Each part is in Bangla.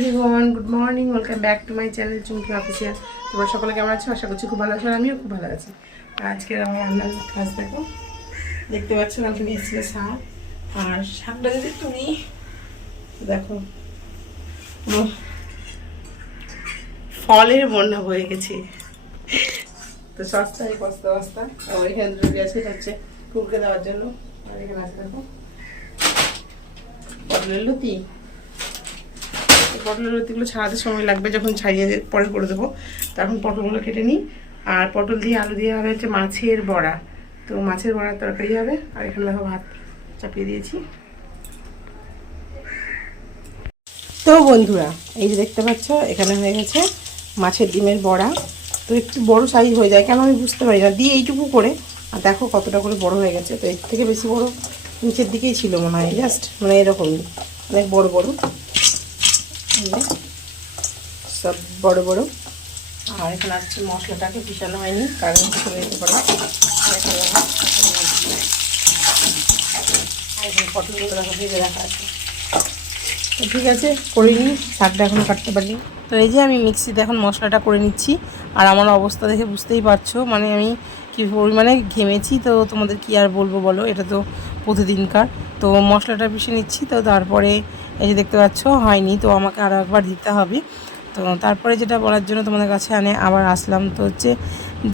Everyone, good morning, welcome back to my channel Chumki official. তোমরা সকলে কেমন আছো? আশা করছি খুব ভালো আছো, আর আমিও খুব ভালো আছি। আজকে আমার রান্নার কাজ দেখো, দেখতে পাচ্ছ কালকে নিয়ে এসেছিল শাক। আর শাকটা যদি তুমি দেখো পুরো ফলের বন্যা হয়ে গেছে। তো সস্তায় বস্তা বস্তা। আর এখানে রুটি আছে, এটা হচ্ছে কুকুরকে দেওয়ার জন্য। আর এখানে আছে দেখো পটলের লতি। পটলের লতিগুলো ছাড়াতে সময় লাগবে, যখন ছাড়িয়ে পরে করে দেবো। তখন পটলগুলো কেটে নিই। আর পটল দিয়ে আলু দিয়ে হবে হচ্ছে মাছের বড়া। তো মাছের বড়ার তরকারি হবে। আর এখানে দেখো ভাত চাপিয়ে দিয়েছি। তো বন্ধুরা, এই যে দেখতে পাচ্ছ এখানে হয়ে গেছে মাছের ডিমের বড়া। তো একটু বড় সাইজ হয়ে যায়, কেন আমি বুঝতে পারি না, দিয়ে এইটুকু করে। আর দেখো কতটা করে বড় হয়ে গেছে। তো এর থেকে বেশি বড় নিচের দিকেই ছিল মনে হয়, জাস্ট মানে এরকমই অনেক বড় বড়, সব বড় বড়। আর এখানে আসছে মশলাটাকে পিছানো হয়নি, কারণ চলে যেতে পারে। আর এখানে পটলগুলো রাখা ভেজে রাখা আছে। তো ঠিক আছে, করে নিই। শাকটা এখনও কাটতে পারিনি। তো এই যে আমি মিক্সিতে এখন মশলাটা করে নিচ্ছি। আর আমার অবস্থা দেখে বুঝতেই পারছো, মানে আমি কী পরিমাণে ঘেমেছি। তো তোমাদের কি আর বলবো বলো, এটা তো প্রতিদিনকার। তো মশলাটা পিষে নিচ্ছি। তো তারপরে এই যে দেখতে পাচ্ছ হয়নি, তো আমাকে আরও একবার দিতে হবে। তো তারপরে যেটা বলার জন্য তোমাদের কাছে আবার আসলাম, তো হচ্ছে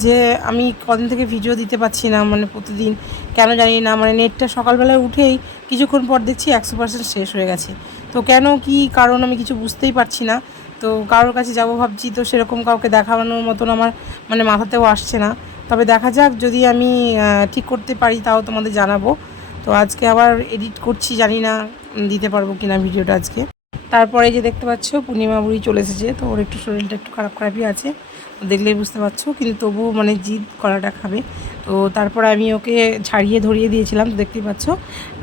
যে আমি কদিন থেকে ভিডিও দিতে পারছি না, মানে প্রতিদিন কেন জানি না, মানে নেটটা সকালবেলায় উঠেই কিছুক্ষণ পর দেখছি 100% শেষ হয়ে গেছে। তো কেন কি কারণ আমি কিছু বুঝতেই পারছি না। তো কারোর কাছে যাব ভাবছি, তো সেরকম কাউকে দেখানোর মতন আমার মানে মাথাতেও আসছে না। তবে দেখা যাক, যদি আমি ঠিক করতে পারি তাও তোমাদের জানাবো। তো আজকে আবার এডিট করছি, জানি না দিতে পারবো কিনা ভিডিওটা আজকে। তারপরে যে দেখতে পাচ্ছ পূর্ণিমা বুড়ি চলে এসেছে। তো ওর একটু শরীরটা একটু খারাপই আছে, দেখলেই বুঝতে পারছো, কিন্তু তবুও মানে জিদ কলাটা খাবে। তো তারপরে আমি ওকে ছাড়িয়ে ধরিয়ে দিয়েছিলাম। তো দেখতেই পাচ্ছ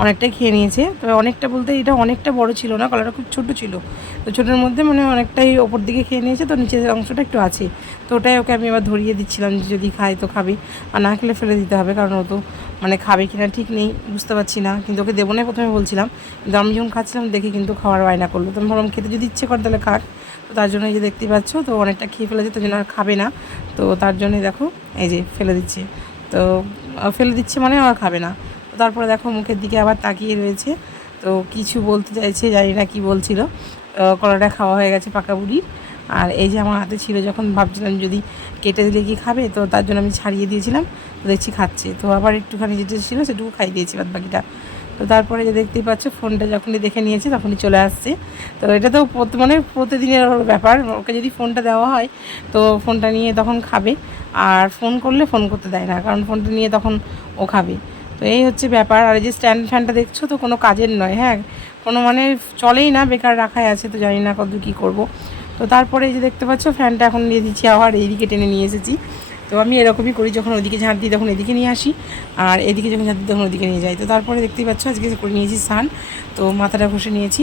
অনেকটাই খেয়ে নিয়েছে। তবে অনেকটা বলতে এটা অনেকটা বড় ছিল না, কলাটা খুব ছোট ছিল। তো ছোটোর মধ্যে মানে অনেকটাই ওপর দিকে খেয়ে নিয়েছে, তো নিচের অংশটা একটু আছে। তো ওটাই ওকে আমি এবার ধরিয়ে দিচ্ছিলাম, যে যদি খায় তো খাবে, আর না খেলে ফেলে দিতে হবে, কারণ ও তো মানে খাবে কিনা ঠিক নেই, বুঝতে পারছি না। কিন্তু ওকে দেবো না প্রথমে বলছিলাম, কিন্তু আমি যখন খাচ্ছিলাম দেখি কিন্তু খাওয়ার বায়না করলো। তো আমি ভাবলাম খেতে যদি ইচ্ছে করে তাহলে খাক। তো তার জন্য এই যে দেখতেই পাচ্ছ, তো অনেকটা খেয়ে ফেলেছে, তো জন্য আর খাবে না। তো তার জন্যই দেখো এই যে ফেলে দিচ্ছে। তো ফেলে দিচ্ছে মানে আর খাবে না। তো তারপরে দেখো মুখের দিকে আবার তাকিয়ে রয়েছে। তো কিছু বলতে চাইছে, জানি না কি বলছিল। কলাটা খাওয়া হয়ে গেছে পাকা বুড়ির। আর এই যে আমার হাতে ছিল, যখন ভাবছিলাম যদি কেটে দিলে কি খাবে, তো তার জন্য আমি ছাড়িয়ে দিয়েছিলাম। তো দেখছি খাচ্ছে। তো আবার একটুখানি যেটা ছিল সেটুকু খাইয়ে দিয়েছি, বাদ বাকিটা। তো তারপরে যে দেখতেই পাচ্ছ ফোনটা যখনই দেখে নিয়েছে তখনই চলে আসছে। তো এটা তো মানে প্রতিদিনের ব্যাপার, ওকে যদি ফোনটা দেওয়া হয় তো ফোনটা নিয়ে তখন খাবে। আর ফোন করলে ফোন করতে দেয় না, কারণ ফোনটা নিয়ে তখন ও খাবে। তো এই হচ্ছে ব্যাপার। আর এই যে স্ট্যান্ড ফ্যানটা দেখছো, তো কোনো কাজের নয়, হ্যাঁ, কোনো মানে চলেই না, বেকার রাখাই আছে। তো জানি না কত কী করবো। তো তারপরে এই যে দেখতে পাচ্ছ ফ্যানটা এখন নিয়ে দিচ্ছি, আবার এইদিকে টেনে নিয়ে এসেছি। তো আমি এরকমই করি, যখন ওইদিকে ঝাঁট দিই তখন এদিকে নিয়ে আসি, আর এদিকে যখন ঝাঁট দিই তখন ওইদিকে নিয়ে যাই। তো তারপরে দেখতেই পাচ্ছ আজকে করে নিয়েছি স্নান। তো মাথাটা ঘষে নিয়েছি।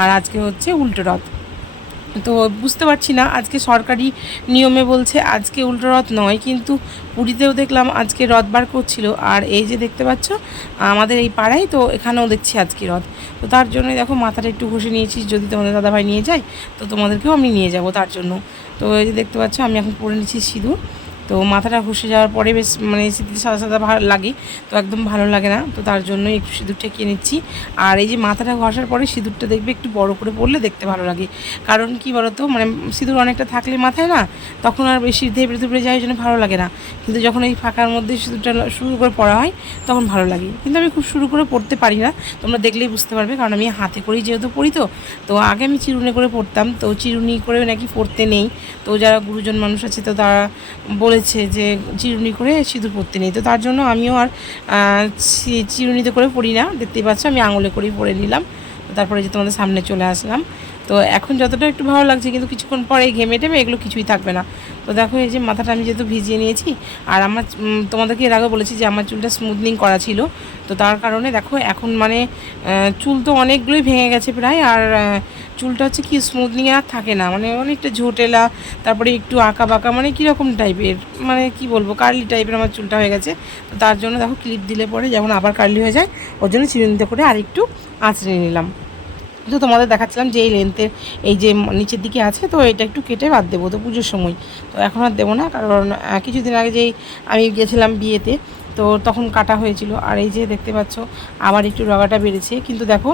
আর আজকে হচ্ছে উল্টো রথ। তো বুঝতে পারছি না, আজকে সরকারি নিয়মে বলছে আজকে উল্টো রথ নয়, কিন্তু পুরীতেও দেখলাম আজকে রথ বার করছিল। আর এই যে দেখতে পাচ্ছ আমাদের এই পাড়ায়, তো এখানেও দেখছি আজকে রথ। তো তার জন্যই দেখো মাথাটা একটু ঘষে নিয়েছি, যদি তোমাদের দাদাভাই নিয়ে যায় তো তোমাদেরকেও আমি নিয়ে যাব তার জন্য। তো এই যে দেখতে পাচ্ছ আমি এখন পরে নিচ্ছি সিঁদুর। তো মাথাটা ঘষে যাওয়ার পরে বেশ মানে সিঁদুর সাদা সাদা ভালো লাগে, তো একদম ভালো লাগে না। তো তার জন্যই একটু সিঁদুর ঠেকিয়ে নিচ্ছি। আর এই যে মাথাটা ঘষার পরে সিঁদুরটা দেখবে একটু বড় করে পরলে দেখতে ভালো লাগে। কারণ কি বলতো, মানে সিঁদুর অনেকটা থাকলে মাথায় না, তখন আর বেশি ধেবড়ে ধুবড়ে যায়, জন্য ভালো লাগে না। কিন্তু যখন এই ফাঁকার মধ্যে সিঁদুরটা শুরু করে পড়া হয় তখন ভালো লাগে। কিন্তু আমি খুব শুরু করে পড়তে পারি না, তোমরা দেখলেই বুঝতে পারবে, কারণ আমি হাতে করেই যেহেতু পড়ি। তো আগে আমি চিরুনি করে পড়তাম, তো চিরুনি করে নাকি পড়তে নেই। তো যারা গুরুজন মানুষ আছে তো তারা বলেছে যে চিরুনি করে সিঁদুর পরতে নেই। তো তার জন্য আমিও আর চিরুনিতে করে পড়ি না, দেখতেই পাচ্ছ আমি আঙুলে করেই পরে নিলাম। তারপরে যে তোমাদের সামনে চলে আসলাম। তো এখন যতটা একটু ভালো লাগছে, কিন্তু কিছুক্ষণ পরে ঘেমে টেমে এগুলো কিছুই থাকবে না। তো দেখো এই যে মাথাটা আমি যেহেতু ভিজিয়ে নিয়েছি, আর আমার তোমাদেরকে এর আগে বলেছি যে আমার চুলটা স্মুথনিং করা ছিল। তো তার কারণে দেখো এখন মানে চুল তো অনেকগুলোই ভেঙে গেছে প্রায়। আর চুলটা হচ্ছে কি স্মুথনিং আর থাকে না, মানে অনেকটা ঝোটেলা, তারপরে একটু আঁকা বাঁকা, মানে কীরকম টাইপের, মানে কি বলবো, কার্লি টাইপের আমার চুলটা হয়ে গেছে। তো তার জন্য দেখো ক্লিপ দিলে পরে যেমন আবার কার্লি হয়ে যায়, ওর জন্য চিরুনিতে করে আরেকটু আঁচড়ে নিলাম। তো তোমাদের দেখাচ্ছিলাম যে এই লেন্থের এই যে নিচের দিকে আছে, তো এটা একটু কেটে বাদ দেবো তো পুজোর সময়। তো এখন আর দেবো না, কারণ কিছুদিন আগে যেই আমি গেছিলাম বিয়েতে, তো তখন কাটা হয়েছিল। আর এই যে দেখতে পাচ্ছ আবার একটু রগাটা বেড়েছে, কিন্তু দেখো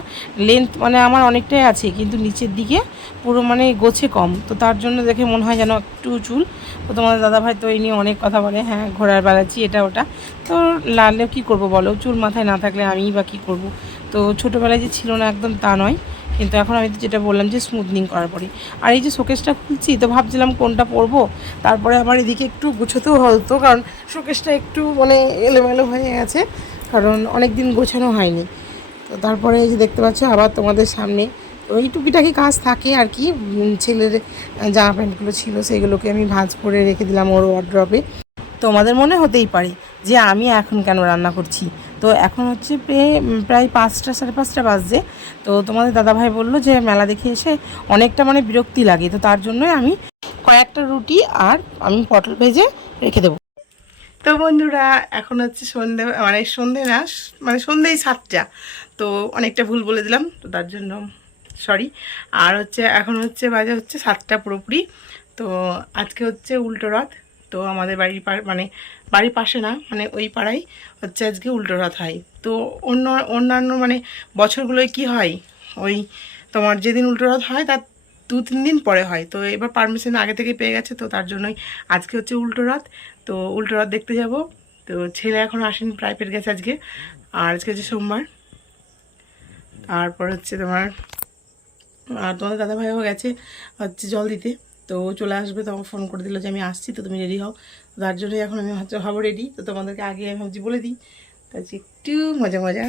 লেন্থ মানে আমার অনেকটাই আছে, কিন্তু নিচের দিকে পুরো মানে গোছে কম, তো তার জন্য দেখে মনে হয় যেন একটু চুল। তো তোমাদের দাদাভাই তো এই নিয়ে অনেক কথা বলে, হ্যাঁ ঘোড়ার বেড়াচ্ছি এটা ওটা। তো লালে কী করবো বলো, চুল মাথায় না থাকলে আমিই বা কী করবো। তো ছোটোবেলায় যে ছিল না একদম তা নয়, কিন্তু এখন আমি যেটা বললাম যে স্মুথনিং করার পরে। আর এই যে শোকেসটা খুলছি, তো ভাবছিলাম কোনটা পরবো, তারপরে আমার এদিকে একটু গুছোতেও হতো, কারণ শোকেসটা একটু মানে এলোমেলো হয়ে গেছে, কারণ অনেক দিন গোছানো হয়নি। তো তারপরে এই যে দেখতে পাচ্ছ আবার তোমাদের সামনে ওই টুকিটাকি কাজ থাকে আর কি। ছেলের জামা প্যান্টগুলো ছিল সেগুলোকে আমি ভাঁজ করে রেখে দিলাম ওর ওয়ার্ড্রপে। তোমাদের মনে হতেই পারে যে আমি এখন কেন রান্না করছি। তো এখন হচ্ছে প্রায় 5টা 5:30 বাজছে। তো তোমাদের দাদাভাই বললো যে মেলা দেখে এসে অনেকটা মানে বিরক্তি লাগে, তো তার জন্যই আমি কয়েকটা রুটি আর আমি পটল ভেজে রেখে দেবো। তো বন্ধুরা এখন হচ্ছে সন্ধে, মানে সন্ধে না, মানে সন্ধেই 7টা। তো অনেকটা ভুল বলে দিলাম, তো তার জন্য সরি। আর হচ্ছে এখন হচ্ছে বাজে হচ্ছে 7টা পুরোপুরি। তো আজকে হচ্ছে উল্টো রথ। তো আমাদের বাড়ির মানে বাড়ির পাশে না, মানে ওই পাড়ায় হচ্ছে আজকে উল্টো রথ হয়। তো অন্যান্য মানে বছরগুলোয় কি হয়, ওই তোমার যেদিন উল্টো রথ হয় তার 2-3 দিন পরে হয়। তো এবার পারমিশন আগে থেকে পেয়ে গেছে, তো তার জন্যই আজকে হচ্ছে উল্টো রথ। তো উল্টো রথ দেখতে যাব। তো ছেলে এখন আসেনি, প্রাইভেট গেছে আজকে। আর আজকে হচ্ছে সোমবার। তারপর হচ্ছে তোমার তোমাদের দাদাভাইও গেছে হচ্ছে জল দিতে। তো চলে আসবে, তখন ফোন করে দিল যে আমি আসছি, তো তুমি রেডি হও। তার জন্যই এখন আমি হচ্ছে হবো রেডি। তো তোমাদেরকে আগে আমি ভাবছি বলে দিই, তো একটু মজা মজা।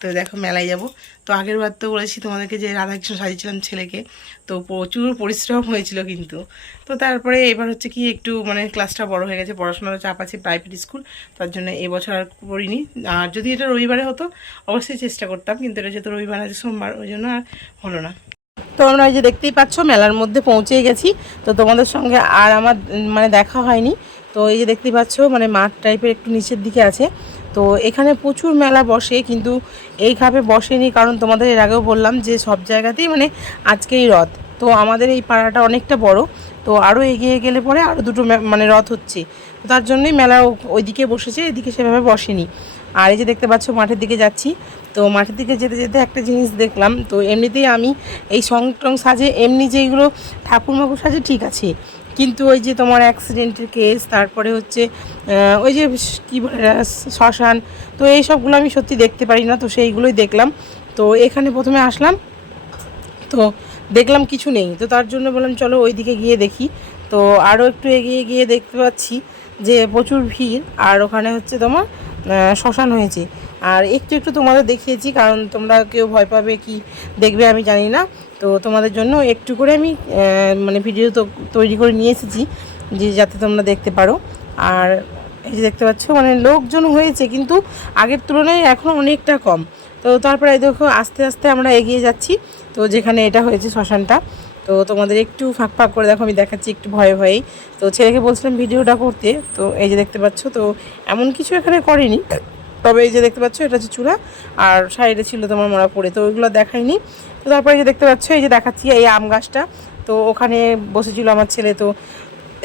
তো দেখো মেলায় যাব। তো আগের বার তো বলেছি তোমাদেরকে যে রাধাকৃষ্ণ সাজিয়েছিলাম ছেলেকে, তো প্রচুর পরিশ্রম হয়েছিল কিন্তু। তো তারপরে এবার হচ্ছে কি একটু মানে ক্লাসটা বড় হয়ে গেছে, পড়াশোনার চাপ আছে, প্রাইভেট স্কুল, তার জন্য এবছর আর করিনি। আর যদি এটা রবিবারে হতো অবশ্যই চেষ্টা করতাম, কিন্তু এটা যেহেতু রবিবার আছে সোমবার, ওই জন্য আর হলো না। তো আমরা এই যে দেখতেই পাচ্ছ মেলার মধ্যে পৌঁছে গেছি। তো তোমাদের সঙ্গে আর আমার মানে দেখা হয়নি। তো এই যে দেখতেই পাচ্ছ মানে মাঠ টাইপের একটু নিচের দিকে আছে। তো এখানে প্রচুর মেলা বসে, কিন্তু এইভাবে বসেনি, কারণ তোমাদের এর আগেও বললাম যে সব জায়গাতেই মানে আজকেই রথ। তো আমাদের এই পাড়াটা অনেকটা বড়, তো আরও এগিয়ে গেলে পরে আরও দুটো মানে রথ হচ্ছে, তো তার জন্যই মেলা ওইদিকে বসেছে, এদিকে সেভাবে বসেনি। আর এই যে দেখতে পাচ্ছ মাঠের দিকে যাচ্ছি। তো মাঠের দিকে যেতে যেতে একটা জিনিস দেখলাম। তো এমনিতেই আমি এই সং টং সাজে, এমনি যেইগুলো ঠাকুরমাকুর সাজে ঠিক আছে, কিন্তু ওই যে তোমার অ্যাক্সিডেন্টের কেস, তারপরে হচ্ছে ওই যে কী বলে শ্মশান, তো এই সবগুলো আমি সত্যি দেখতে পারি না, তো সেইগুলোই দেখলাম। তো এখানে প্রথমে আসলাম, তো দেখলাম কিছু নেই, তো তার জন্য বললাম চলো ওই দিকে গিয়ে দেখি। তো আরও একটু এগিয়ে গিয়ে দেখতে পাচ্ছি যে প্রচুর ভিড়, আর ওখানে হচ্ছে তোমার শ্মশান হয়েছে। আর একটু একটু তোমাদের দেখিয়েছি, কারণ তোমরা কেউ ভয় পাবে কি দেখবে আমি জানি না, তো তোমাদের জন্য একটু করে আমি মানে ভিডিও তো তৈরি করে নিয়ে এসেছি, যে যাতে তোমরা দেখতে পারো। আর এই যে দেখতে পাচ্ছ মানে লোকজন হয়েছে, কিন্তু আগের তুলনায় এখন অনেকটা কম। তো তারপরে এই দেখো আস্তে আস্তে আমরা এগিয়ে যাচ্ছি, তো যেখানে এটা হয়েছে শ্মশানটা। তো তোমাদের একটু ফাঁক ফাঁক করে দেখো আমি দেখাচ্ছি একটু ভয়ে ভয়েই। তো ছেলেকে বলছিলাম ভিডিওটা করতে, তো এই যে দেখতে পাচ্ছ, তো এমন কিছু এখানে করেনি, তবে এই যে দেখতে পাচ্ছ এটা হচ্ছে চূড়া, আর সাইডে ছিল তোমার মরা পড়ে, তো ওইগুলো দেখাইনি। তো তারপরে এই যে দেখতে পাচ্ছ এই যে দেখাচ্ছি এই আম গাছটা, তো ওখানে বসেছিল আমার ছেলে, তো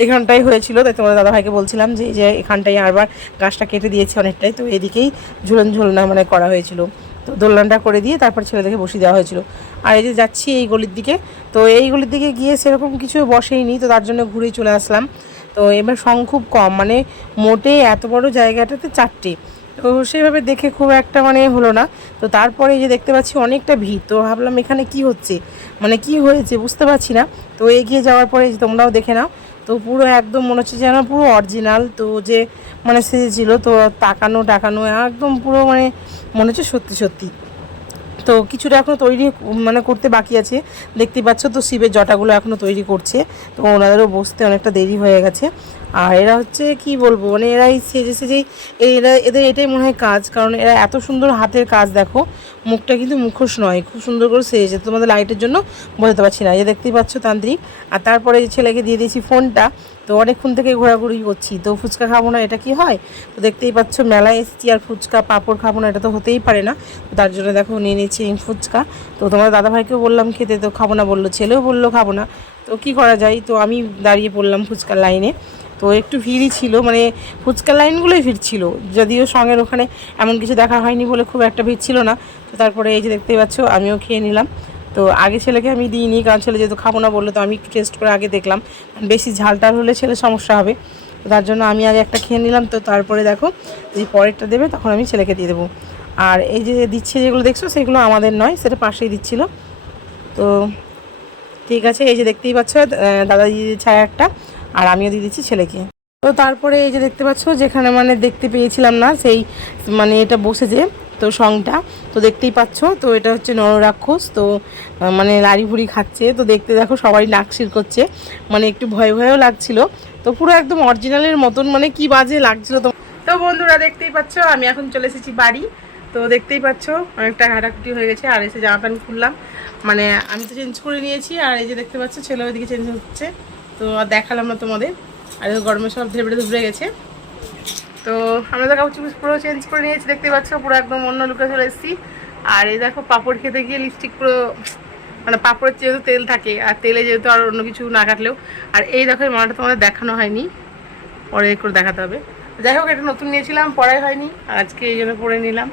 এখানটাই হয়েছিল, তাই তোমাদের দাদাভাইকে বলছিলাম যে যে এখানটাই আরবার গাছটা কেটে দিয়েছে অনেকটাই, তো এদিকেই ঝুলনা মানে করা হয়েছিল। তো দোলনাটা করে দিয়ে তারপর ছেলেদেরকে বসিয়ে দেওয়া হয়েছিল। আর এই যে যাচ্ছি এই গলির দিকে, তো এই গলির দিকে গিয়ে সেরকম কিছু বসেইনি, তো তার জন্য ঘুরেই চলে আসলাম। তো এবার সং খুব কম, মানে মোটে এত বড় জায়গাটাতে 4টে, তো সেভাবে দেখে খুব একটা মানে হলো না। তো তারপরে এই যে দেখতে পাচ্ছি অনেকটা ভিড়, তো ভাবলাম এখানে কি হচ্ছে, মানে কি হয়েছে বুঝতে পারছি না। তো এগিয়ে যাওয়ার পরে তোমরাও দেখে নাও, তো পুরো একদম মনে হচ্ছে যেন পুরো অরিজিনাল, তো যে মানে সেজেছিল, তো তাকানো টাকানো একদম পুরো মানে মনে হচ্ছে সত্যি সত্যি। তো কিছুটা এখনও তৈরি মানে করতে বাকি আছে, দেখতেই পাচ্ছ। তো শিবের জটাগুলো এখনও তৈরি করছে, তো ওনাদেরও বসতে অনেকটা দেরি হয়ে গেছে। আর এরা হচ্ছে কি বলবো, মানে এরাই সেজে সেজেই এদের এটাই মনে হয় কাজ, কারণ এরা এত সুন্দর হাতের কাজ দেখো, মুখটা কিন্তু মুখোশ নয়, খুব সুন্দর করে সেজেছে। তোমাদের লাইটের জন্য বোঝাতে পারছি না, এই দেখতেই পাচ্ছ তান্ত্রিক। আর তারপরে যে ছেলেকে দিয়ে দিয়েছি ফোনটা, তো অনেকক্ষণ থেকে ঘোরাঘুরি করছি, তো ফুচকা খাবো না এটা কি হয়? তো দেখতেই পাচ্ছ মেলায় এসেছি আর ফুচকা পাঁপড় খাবো না এটা তো হতেই পারে না। তো তার জন্য দেখো নিয়ে নিচ্ছি এই ফুচকা। তো তোমার দাদাভাইকেও বললাম খেতে, তো খাবো না বললো, ছেলেও বললো খাবো না। তো কী করা যায়, তো আমি দাঁড়িয়ে পড়লাম ফুচকার লাইনে। তো একটু ভিড়ই ছিল, মানে ফুচকার লাইনগুলোই ভিড় ছিল, যদিও সঙ্গের ওখানে এমন কিছু দেখা হয়নি বলে খুব একটা ভিড় ছিল না। তো তারপরে এই যে দেখতেই পাচ্ছ আমিও খেয়ে নিলাম। তো আগে ছেলেকে আমি দিইনি, কারণ ছেলে যেহেতু খাবো না বললো, তো আমি একটু টেস্ট করে আগে দেখলাম, বেশি ঝালটাল হলে ছেলে সমস্যা হবে। তো তার জন্য আমি আগে একটা খেয়ে নিলাম। তো তারপরে দেখো যে পরেরটা দেবে তখন আমি ছেলেকে দিয়ে দেবো। আর এই যে দিচ্ছে যেগুলো দেখছো সেগুলো আমাদের নয়, সেটা পাশেই দিচ্ছিলো। তো ঠিক আছে, এই যে দেখতেই পাচ্ছ দাদা দিয়ে দিচ্ছে একটা, আর আমিও দিয়ে দিচ্ছি ছেলেকে। তো তারপরে এই যে দেখতে পাচ্ছ যেখানে মানে দেখতে পেয়েছিলাম না সেই মানে এটা বসেছে, তো সংটা তো দেখতেই পাচ্ছ, তো এটা হচ্ছে নররাক্ষস। তো মানে লাড়ি ভুড়ি খাচ্ছে, তো দেখতে দেখো সবাই নাকশির করছে, মানে একটু ভয় ভয়ও লাগছিল। তো পুরো একদম অরিজিনালের মতন, মানে কি বাজে লাগছিল। তো তো বন্ধুরা দেখতেই পাচ্ছ আমি এখন চলে এসেছি বাড়ি। তো দেখতেই পাচ্ছ অনেকটা হাঁটাকুটি হয়ে গেছে, আর এসে জামা প্যান্ট খুললাম, মানে আমি তো চেঞ্জ করে নিয়েছি। আর এই যে দেখতে পাচ্ছ ছেলে ওইদিকে চেঞ্জ হচ্ছে, তো আর দেখালাম না তোমাদের। আর গরমে সব ধেবড়ে গেছে। তো আমরা তো কাপড় চুপড় পুরো চেঞ্জ করে নিয়েছি, দেখতে পাচ্ছ পুরো একদম অন্য লুকে চলে এসেছি। আর এই দেখো পাঁপড় খেতে গিয়ে লিপস্টিক পুরো, মানে পাঁপড়ের যেহেতু তেল থাকে, আর তেলে যেহেতু আর অন্য কিছু না কাটলেও। আর এই দেখো এই মালাটা তোমাদের দেখানো হয়নি, পরে করে দেখাতে হবে। যাই হোক এটা নতুন নিয়েছিলাম, পরাই হয়নি, আর আজকে এই জন্য পরে নিলাম।